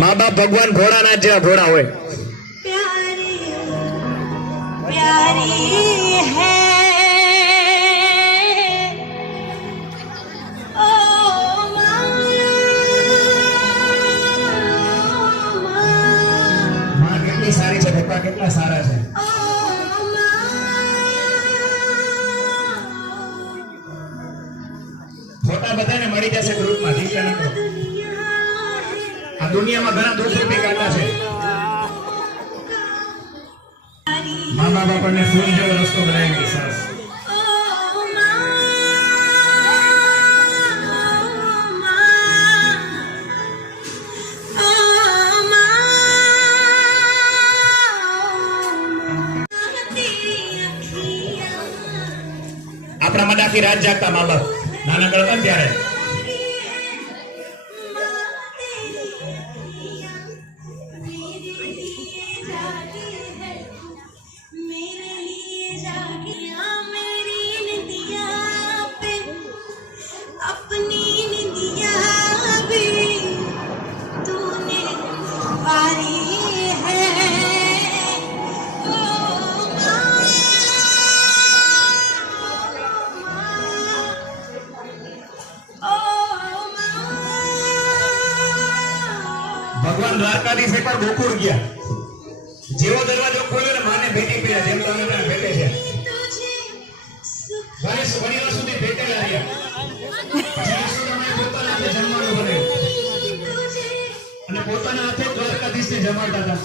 माँ बाप भगवान भोळानाथ जेवा भोळा होय। प्यारी है ओ माँ કેટલી સારી છે, પપ્પા કેટલા સારા છે। ફોટા બધાને મળી જશે ગ્રુપમાં, ચિંતા ન કરો। આ દુનિયામાં ઘણા દુઃખ રૂપી કાંટા છે। माँ बाप આપણને ફૂલ જેવો રસ્તો બનાવી દે સરસ। આપણા મદાથી રાત જાગતા મા બાપ નાના કરતા ત્યારે ભગવાન દ્વારકાધીશ એકવાર ગોકુળ ગયા, જેવો દરવાજો ખોલ્યો ને માને ભેટી પડ્યા, જેમ તમે ભેટે છે વર્ષ સુધી ભેટેલા રહ્યા। પોતાના હાથે જમવાનું બનાવ્યું અને પોતાના હાથે દ્વારકાધીશને જમાડતા હતા।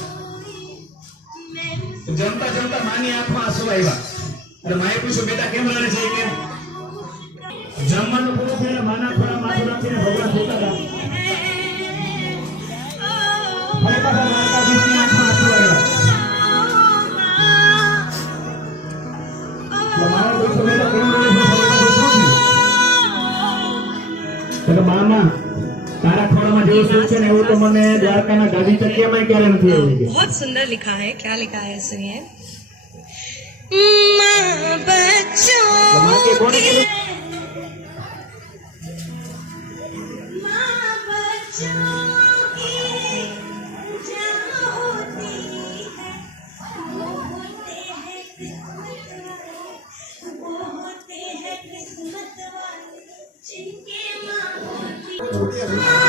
જમતા જમતા માની આંખમાં આંસુ આવ્યા અને માએ પૂછ્યું, બેટા કેમ રડે છે? કેમ? જમવાનું પૂરું થઈને માના ખોળા માથું રાખીને ભગવાન જોતા હતા। मामा तारा खोड़ा में जो सुख है वो तो मैंने द्वारका ना गादी चक्किया में क्या नहीं थी। बहुत सुंदर लिखा है, क्या लिखा है सुनिए। माँ बच्चों Oh,